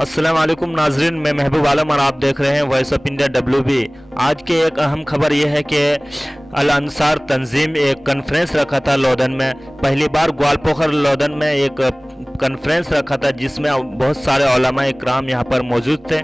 अस्सलाम वालेकुम नाजरीन, मैं महबूब आलम और आप देख रहे हैं वॉइस ऑफ इंडिया WB। आज के एक अहम खबर यह है कि अल अंसार तंजीम एक कॉन्फ्रेंस रखा था लोधन में। पहली बार ग्वालपोखर लोधन में एक कॉन्फ्रेंस रखा था जिसमें बहुत सारे उलमा इकराम यहाँ पर मौजूद थे।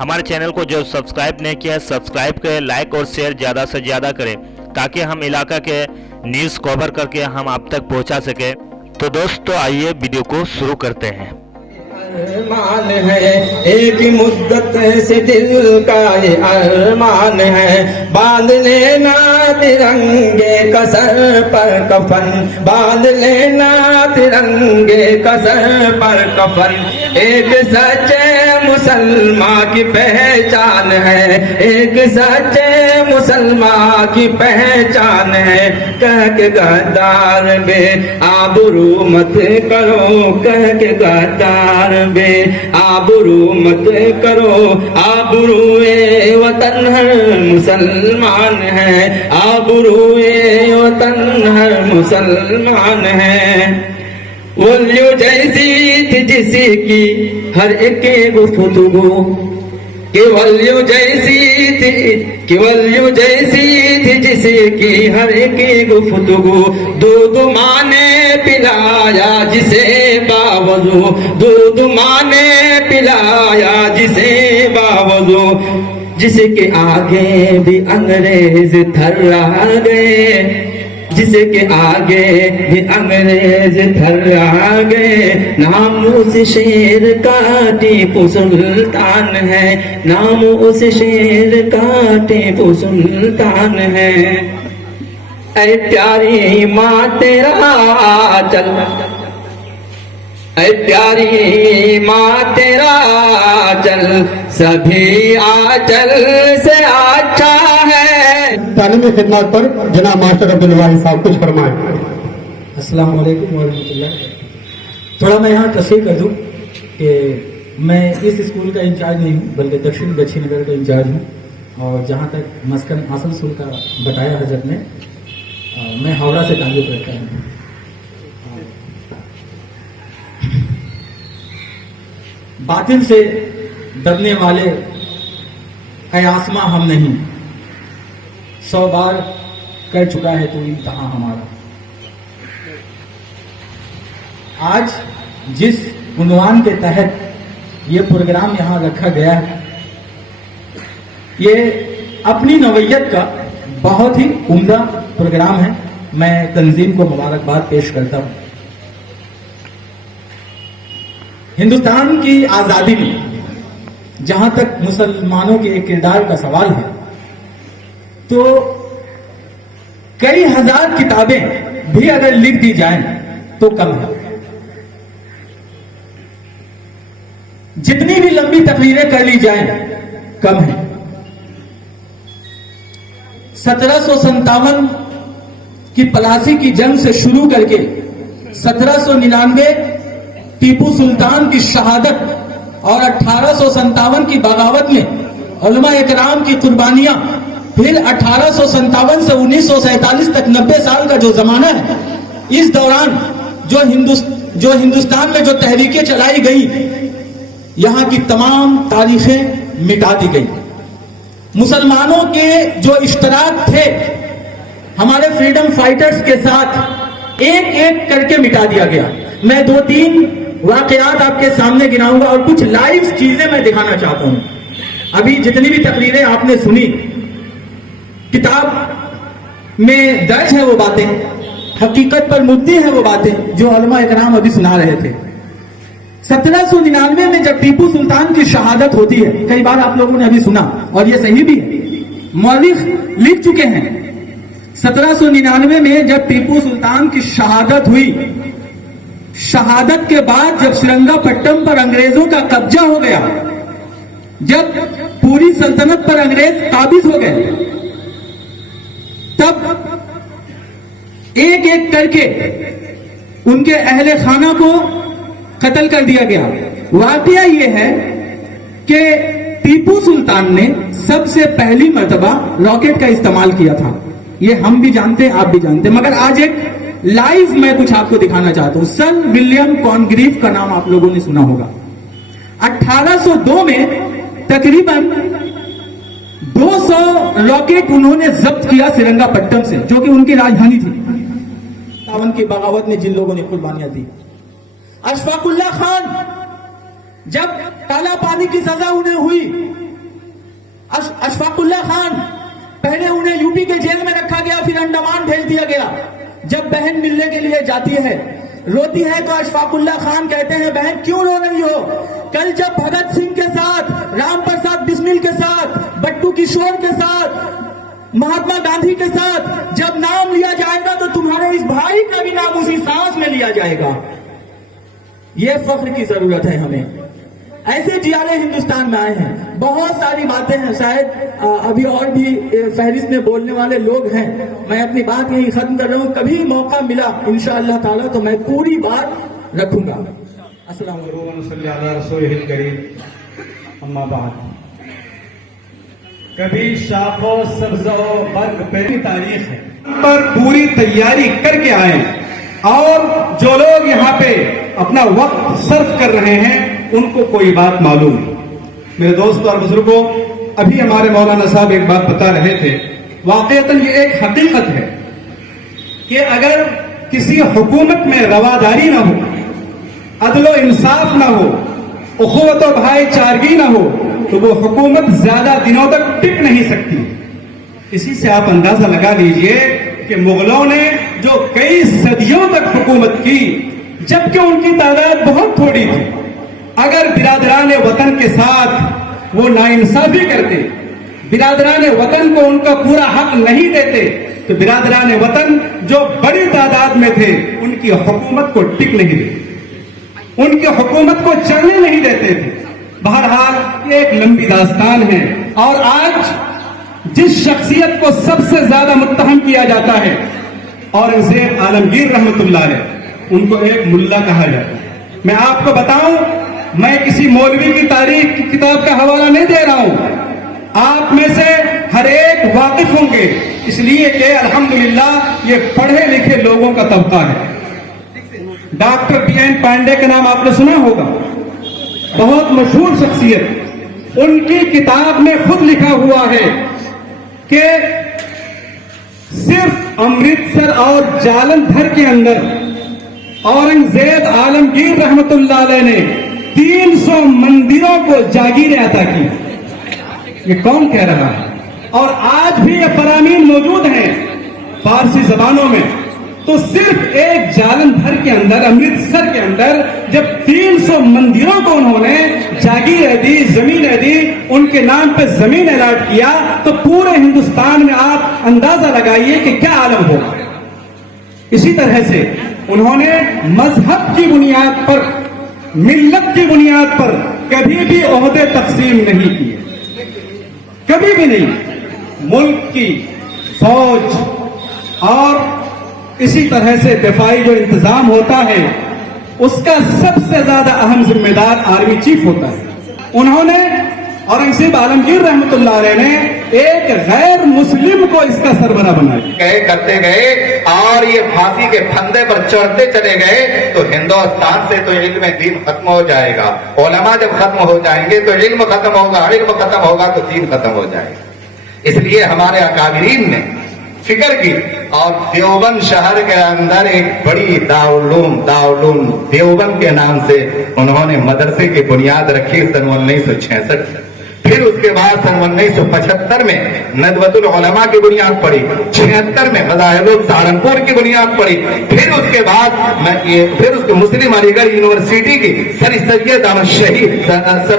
हमारे चैनल को जो सब्सक्राइब नहीं किया है सब्सक्राइब करें, लाइक और शेयर ज़्यादा से ज़्यादा करें ताकि हम इलाका के न्यूज़ कवर करके हम आप तक पहुँचा सकें। तो दोस्तों आइए वीडियो को शुरू करते हैं। अरमान है एक मुद्दत से दिल का ये अरमान है, बांध लेना तिरंगे का सर पर कफन, बांध लेना तिरंगे का सर पर कफन। एक सच्चे मुसलमान की पहचान है, एक सच्चे मुसलमान की पहचान है। कह के गद्दार बे आबरू मत करो, कह के गद्दार बे आबरू मत करो, आबरूए वतन हर मुसलमान है, आबरूए वतन हर मुसलमान है। वलियो जैसी थी जिसकी हर एक गुफ्तगू, केवलियो जैसी थी, केवलियो जैसी थी जिसकी हर एक गुफ्तगू। दूध माँ ने पिलाया जिसे बावजू, दूध माँ ने पिलाया जिसे बावजू, जिसके आगे भी अंग्रेज थर्रा गए, जिसके आगे भी अंग्रेज थर्रा गए। नाम उस शेर का टीपू सुल्तान है, नाम उस शेर का टीपू सुल्तान है। ऐ प्यारी माँ तेरा चल, ऐ प्यारी माँ तेरा चल, सभी आंचल से अच्छा है। तालीमी खिदमत पर जनाब मास्टर अब्दुल वाहिद साहब कुछ फरमाएं। अस्सलाम वालेकुम वरहमतुल्लाह। थोड़ा मैं यहाँ तस्दीक कर दूँ कि मैं इस स्कूल का इंचार्ज नहीं हूँ बल्कि दक्षिण गच्छी नगर का इंचार्ज हूँ, और जहाँ तक मस्कन आसनसोल का बताया हजरत ने, मैं हावड़ा से ताल्लुक़ रखता हूँ। बातिल से डरने वाले है आसमां हम नहीं, 100 बार कर चुका है तो इम्तहान हमारा। आज जिस उन्वान के तहत ये प्रोग्राम यहाँ रखा गया है, ये अपनी नौइयत का बहुत ही उम्दा प्रोग्राम है। मैं तंजीम को मुबारकबाद पेश करता हूँ। हिंदुस्तान की आज़ादी में जहां तक मुसलमानों के किरदार का सवाल है तो कई हजार किताबें भी अगर लिख दी जाएं तो कम है। जितनी भी लंबी तकरीरें कर ली जाएं कम है। 1757 की प्लासी की जंग से शुरू करके 1799 टीपू सुल्तान की शहादत और 1857 की बगावत में उलमा इकराम की कुर्बानियां, फिर 1857 से 1947 तक 90 साल का जो जमाना है, इस दौरान जो हिंदुस्तान में जो तहरीकें चलाई गई, यहाँ की तमाम तारीखें मिटा दी गई। मुसलमानों के जो इश्तराक थे हमारे फ्रीडम फाइटर्स के साथ, एक एक करके मिटा दिया गया। मैं 2-3 वाकयात आपके सामने गिनाऊंगा और कुछ लाइव चीजें मैं दिखाना चाहता हूं। अभी जितनी भी तकरीरें आपने सुनी, किताब में दर्ज है वो बातें, हकीकत पर मुद्दी है वो बातें जो उलमा इकराम अभी सुना रहे थे। 1799 में जब टीपू सुल्तान की शहादत होती है, कई बार आप लोगों ने अभी सुना और ये सही भी है, मौलिक लिख चुके हैं। 1799 में जब टीपू सुल्तान की शहादत हुई, शहादत के बाद जब श्रीरंगापट्टनम पर अंग्रेजों का कब्जा हो गया, जब पूरी सल्तनत पर अंग्रेज काबिज हो गए, तब एक एक करके उनके अहले खाना को कत्ल कर दिया गया। वाकया यह है कि टीपू सुल्तान ने सबसे पहली मर्तबा रॉकेट का इस्तेमाल किया था। ये हम भी जानते हैं, आप भी जानते हैं, मगर आज एक लाइव मैं कुछ आपको दिखाना चाहता हूं। सर विलियम कॉनग्रीव का नाम आप लोगों ने सुना होगा। 1802 में तकरीबन 200 रॉकेट उन्होंने जब्त किया श्रीरंगापट्टनम से, जो कि उनकी राजधानी थी। सावन की बगावत में जिन लोगों ने कुर्बानियां दी। अशफाकुल्लाह खान, जब काला पानी की सजा उन्हें हुई, अशफाकुल्लाह खान पहले उन्हें यूपी के जेल में रखा गया, फिर अंडमान भेज दिया गया। जब बहन मिलने के लिए जाती है, रोती है, तो अशफाकुल्लाह खान कहते हैं, बहन क्यों रो रही हो? कल जब भगत सिंह के साथ, राम प्रसाद बिस्मिल के साथ, बट्टू किशोर के साथ, महात्मा गांधी के साथ जब नाम लिया जाएगा तो तुम्हारे इस भाई का भी नाम उसी सांस में लिया जाएगा। ये फख्र की जरूरत है हमें। ऐसे जियाले हिंदुस्तान में आए हैं। बहुत सारी बातें हैं, शायद अभी और भी फहरिस्त में बोलने वाले लोग हैं। मैं अपनी बात यही खत्म कर रहा हूँ। कभी मौका मिला इंशाअल्लाह ताला तो मैं पूरी बात रखूंगा। अस्सलाम वालेकुम। कभी शाखो सब्जो बर्ग पे तारीख है पर पूरी तैयारी करके आए, और जो लोग यहाँ पे अपना वक्त सर्व कर रहे हैं उनको कोई बात मालूम नहीं। मेरे दोस्तों और बुजुर्गों, अभी हमारे मौलाना साहब एक बात बता रहे थे, वाकईतन ये एक हकीकत है कि अगर किसी हुकूमत में रवादारी ना हो, अदलो इंसाफ ना हो, उखुवत और भाईचारगी ना हो, तो वो हुकूमत ज्यादा दिनों तक टिक नहीं सकती। इसी से आप अंदाजा लगा लीजिए कि मुगलों ने जो कई सदियों तक हुकूमत की, जबकि उनकी तादाद बहुत थोड़ी थी, अगर बिरादरान वतन के साथ वो नाइंसाफी करते, बिरादरान वतन को उनका पूरा हक नहीं देते, तो बिरादरान वतन जो बड़ी तादाद में थे उनकी हुकूमत को टिक नहीं देते, उनकी हुकूमत को चलने नहीं देते थे। बहरहाल ये एक लंबी दास्तान है। और आज जिस शख्सियत को सबसे ज्यादा मुत्तहम किया जाता है, औरंगजेब आलमगीर रहमतुल्लाह अलैह, उनको एक मुल्ला कहा जाता है। मैं आपको बताऊं, मैं किसी मौलवी की तारीख की किताब का हवाला नहीं दे रहा हूं। आप में से हर एक वाकिफ होंगे, इसलिए कि अल्हम्दुलिल्लाह ये पढ़े लिखे लोगों का तबका है। डॉक्टर बीएन पांडे का नाम आपने सुना होगा, बहुत मशहूर शख्सियत। उनकी किताब में खुद लिखा हुआ है कि सिर्फ अमृतसर और जालंधर के अंदर औरंगजेब आलमगीर रहमतुल्लाह अलैह ने 300 मंदिरों को जागीरें अता की। ये कौन कह रहा है? और आज भी ये फरामीन मौजूद हैं फारसी जबानों में। तो सिर्फ एक जालंधर के अंदर, अमृतसर के अंदर जब 300 मंदिरों को उन्होंने जागीर दी, जमीन दी, उनके नाम पे जमीन अलॉट किया, तो पूरे हिंदुस्तान में आप अंदाजा लगाइए कि क्या आलम होगा। इसी तरह से उन्होंने मजहब की बुनियाद पर, मिल्लत की बुनियाद पर कभी भी ओहदे तकसीम नहीं किए, कभी भी नहीं। मुल्क की फौज और इसी तरह से दिफाई जो इंतजाम होता है, उसका सबसे ज्यादा अहम जिम्मेदार आर्मी चीफ होता है। उन्होंने, औरंगजेब आलमगीर रहमतुल्लाह अलैह ने एक गैर मुस्लिम को इसका सरबराह बनाया। करते गए और ये फांसी के फंदे पर चढ़ते चले गए, तो हिंदुस्तान से तो इल्म दीन खत्म हो जाएगा। उलमा जब खत्म हो जाएंगे तो इल्म खत्म होगा, इल्म खत्म होगा तो दीन खत्म हो जाएगा। इसलिए हमारे अकाबिरीन ने फिक्र की, और देवबंद शहर के अंदर एक बड़ी दाउलूम देवबंद के नाम से उन्होंने मदरसे की बुनियाद रखी सन 1966। फिर उसके बाद सन 1975 में नदवतुल उलमा की बुनियाद पड़ी, 76 में मज़ाहिबुल सहारनपुर की बुनियाद पड़ी, फिर उसके बाद फिर उसके मुस्लिम अलीगढ़ यूनिवर्सिटी की सर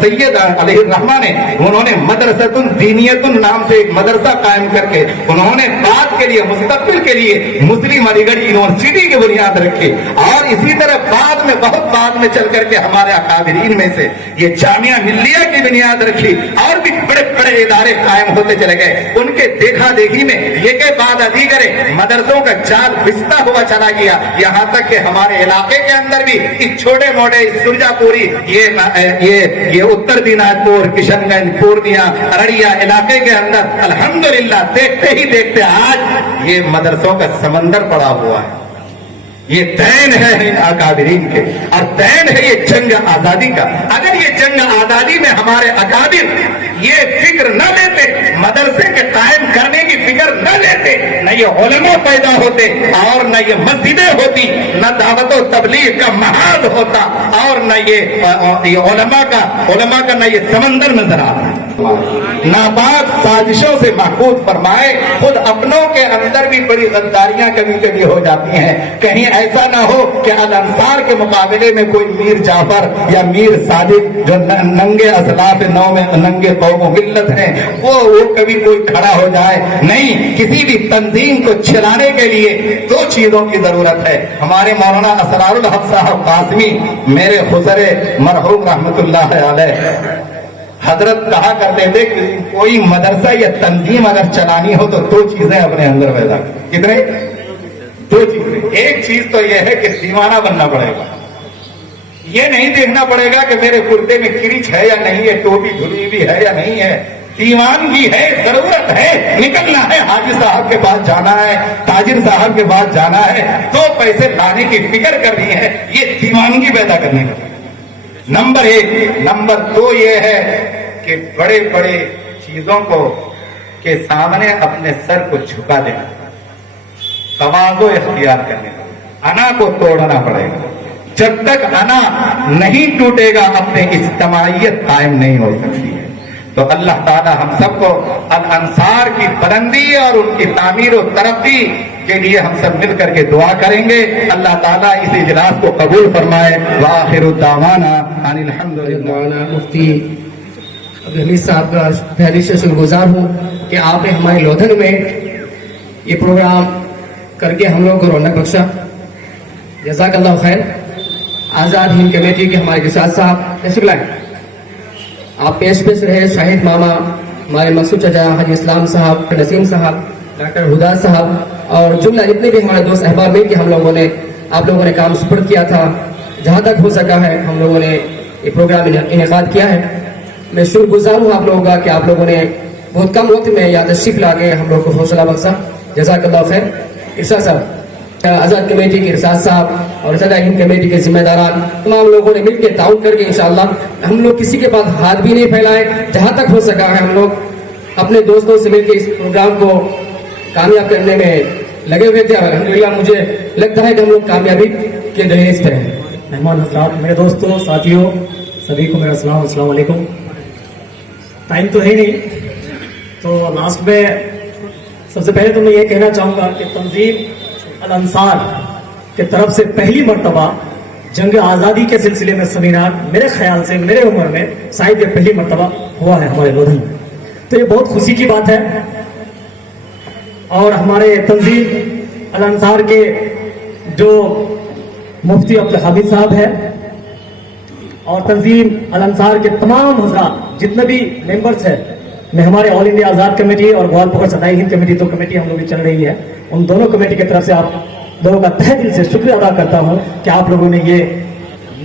सैयद अली रहमान ने उन्होंने मदरसतुन दीनियतुन नाम से एक मदरसा कायम करके उन्होंने बाद के लिए, मुस्तकबिल के लिए मुस्लिम अलीगढ़ यूनिवर्सिटी की बुनियाद रखी। और इसी तरह बाद में, बहुत बाद में चल करके हमारे अकाबिरीन में से ये जामिया मिल्लिया की बुनियाद रखी, और भी बड़े बड़े इदारे कायम होते चले गए। उनके देखा देखी में एक के बाद अधीगरे मदरसों का जाल बिस्ता हुआ चला गया, यहाँ तक कि हमारे इलाके के अंदर भी इस छोटे मोटे सुरजापुरी, ये उत्तर दिनाजपुर, किशनगंज, पूर्णिया, अररिया इलाके के अंदर अल्हम्दुलिल्लाह देखते ही देखते आज ये मदरसों का समंदर पड़ा हुआ है। یہ دین ہے ان اکابرین کے، اور دین ہے یہ جنگ آزادی کا۔ اگر یہ جنگ آزادی میں ہمارے اکابر یہ فکر نہ لیتے، مدرسے کے قائم کرنے کی فکر نہ لیتے، نہ یہ علماء پیدا ہوتے، اور نہ یہ مسجدیں ہوتی، نہ دعوت و تبلیغ کا محاذ ہوتا، اور نہ یہ علماء کا نہ یہ سمندر نظر آتا۔ ناپاک سازشوں سے محفوظ فرمائے۔ خود اپنوں کے اندر بھی بڑی غداریاں کبھی کبھی ہو جاتی ہیں، کہیں ایسا نہ ہو کہ الانصار کے مقابلے میں کوئی میر جعفر یا میر صادق جو ننگے اسلاف نو میں ننگے قوم و ملت ہیں وہ کبھی کوئی کھڑا ہو جائے۔ نہیں، کسی بھی تنظیم کو چلانے کے لیے دو چیزوں کی ضرورت ہے۔ ہمارے مولانا اسرار الحق صاحب قاسمی میرے خسرے مرحوم رحمت اللہ علیہ حضرت کہا کرتے تھے کہ کوئی مدرسہ یا تنظیم اگر چلانی ہو تو دو چیزیں اپنے اندر پیدا کریں۔ کتنے؟ دو چیزیں۔ ایک چیز تو یہ ہے کہ دیوانہ بننا پڑے گا، یہ نہیں دیکھنا پڑے گا کہ میرے کرتے میں کرچ ہے یا نہیں ہے، ٹوپی دھلی بھی ہے یا نہیں ہے، دیوانگی ہے، ضرورت ہے، نکلنا ہے، حاجی صاحب کے پاس جانا ہے، تاجر صاحب کے پاس جانا ہے، دو پیسے لانے کی فکر کرنی ہے، یہ دیوانگی پیدا کرنے کا نمبر ایک۔ نمبر دو یہ ہے کہ بڑے بڑے چیزوں کو کے سامنے اپنے سر کو جھکا دینا، تواضع اختیار کرنے کا، انا کو توڑنا پڑے گا۔ جب تک انا نہیں ٹوٹے گا اپنے اجتماعیت قائم نہیں ہو سکتی ہے۔ تو اللہ تعالی ہم سب کو الانصار کی بلندی اور ان کی تعمیر و ترقی کے لیے ہم سب مل کر کے دعا کریں گے۔ اللہ تعالیٰ اس اجلاس کو قبول فرمائے۔ وآخر دعوانا ان الحمدللہ۔ مولانا مفتی عبدالحمید صاحب کا پہلے سے شکر گزار ہوں کہ آپ نے ہمارے لودھن میں یہ پروگرام کر کے ہم لوگوں کو رونق بخشا۔ جزاک اللہ خیر۔ آزاد ہند کمیٹی کے ہمارے گساد صاحب تشریف لائیں۔ آپ پیش رہے شاہد ماما، ہمارے مسعود چچا، حاجی اسلام صاحب، نسیم صاحب، ڈاکٹر ہدا صاحب اور جملہ جتنے بھی ہمارے دوست احباب مل کے آپ لوگوں نے کام سپرد کیا تھا، جہاں تک ہو سکا ہے ہم لوگوں نے یہ پروگرام انعقاد کیا ہے۔ میں شکر گزار ہوں آپ لوگوں کا کہ آپ لوگوں نے بہت کم وقت میں یہاں تشریف لا کے ہم لوگ کو حوصلہ بخشا۔ جزاک اللہ خیر۔ ارشاد صاحب، آزاد کمیٹی کے ارشاد صاحب اور صدر ہند کمیٹی کے ذمہ داران تمام لوگوں نے مل کے تعاون کر کے انشاءاللہ ہم لوگ کسی کے پاس ہاتھ بھی نہیں پھیلائے، جہاں تک ہو سکا ہے ہم لوگ اپنے دوستوں سے مل کے اس پروگرام کو کامیاب کرنے میں لگے ہوئے تھے۔ الحمدللہ مجھے لگتا ہے کہ ہم لوگ کامیابی کے دہلیز پہ ہیں۔ مہمان حضرات، میرے دوستوں، ساتھیوں، سبھی کو میرا سلام، السلام علیکم۔ ٹائم تو ہے نہیں، تو لاسٹ میں سب سے پہلے تو میں یہ کہنا چاہوں گا کہ تنظیم الانصار کی طرف سے پہلی مرتبہ جنگ آزادی کے سلسلے میں سیمینار میرے خیال سے میرے عمر میں شاید یہ پہلی مرتبہ ہوا ہے ہمارے لودھن میں، تو یہ بہت خوشی کی بات ہے۔ اور ہمارے تنظیم الانصار کے جو مفتی عبدالحمید صاحب ہیں اور تنظیم الانصار کے تمام حضرات جتنے بھی ممبرز ہیں، میں ہمارے آل انڈیا آزاد کمیٹی اور گوالپور صدائی ہند کمیٹی، دو کمیٹی ہم لوگ کی چل رہی ہے، ان دونوں کمیٹی کی طرف سے آپ لوگوں کا تہ دل سے شکریہ ادا کرتا ہوں کہ آپ لوگوں نے یہ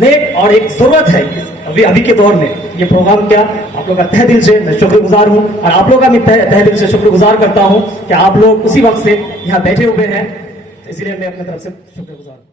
نیک اور ایک ضرورت ہے ابھی کے دور میں یہ پروگرام کیا، آپ لوگوں کا تہ دل سے میں شکر گزار ہوں، اور آپ لوگوں کا بھی تہ دل سے شکر گزار کرتا ہوں کہ آپ لوگ اسی وقت سے یہاں بیٹھے ہوئے ہیں، اس لیے میں اپنے طرف سے شکر گزار ہوں۔